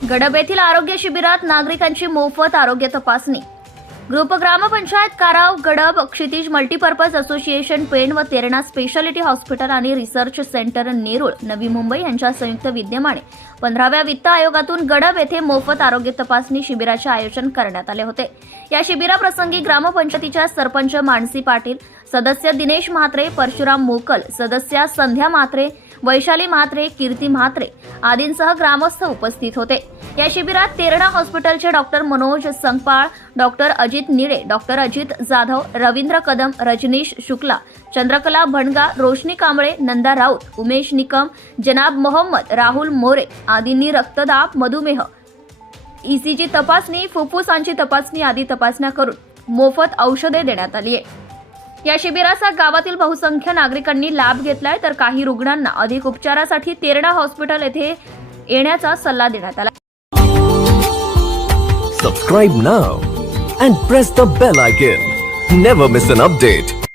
गडब येथील आरोग्य शिबिरात नागरिकांची मोफत आरोग्य तपासणी. Group gram panchayat Karav Gadab Kshitij multipurpose association Pen व तेरणा स्पेशालिटी हॉस्पिटल आणि रिसर्च सेंटर नेरुळ नवी मुंबई यांच्या संयुक्त विद्यमाने पंधराव्या वित्त आयोगातून गडब येथे मोफत आरोग्य तपासणी शिबिराचे आयोजन करण्यात आले होते. या शिबिराप्रसंगी ग्रामपंचायतीच्या सरपंच मानसी पाटील सदस्य दिनेश म्हात्रे परशुराम मोकल सदस्या संध्या म्हात्रे वैशाली म्हात्रे कीर्ती म्हात्रे आदींसह ग्रामस्थ उपस्थित होते. या शिबिरात तेरणा हॉस्पिटलचे doctor Manoj Sangpal doctor Ajit Nile doctor Ajit Jadhav Ravindra Kadam Rajnish Shukla Chandrakala Bhanga Roshni Kamble Nanda Raut Umesh Nikam जनाब मोहम्मद राहुल मोरे आदींनी रक्तदाब मधुमेह ईसीजी तपासणी फुफ्फुसांची तपासणी आदी तपासण्या करून मोफत औषधे देण्यात आली आहे. या शिबिराचा गावातील बहुसंख्य नागरिकांनी लाभ घेतलाय तर काही रुग्णांना अधिक उपचारासाठी तेरणा हॉस्पिटल येथे येण्याचा सल्ला देण्यात आला. Subscribe now and press the bell icon never miss an update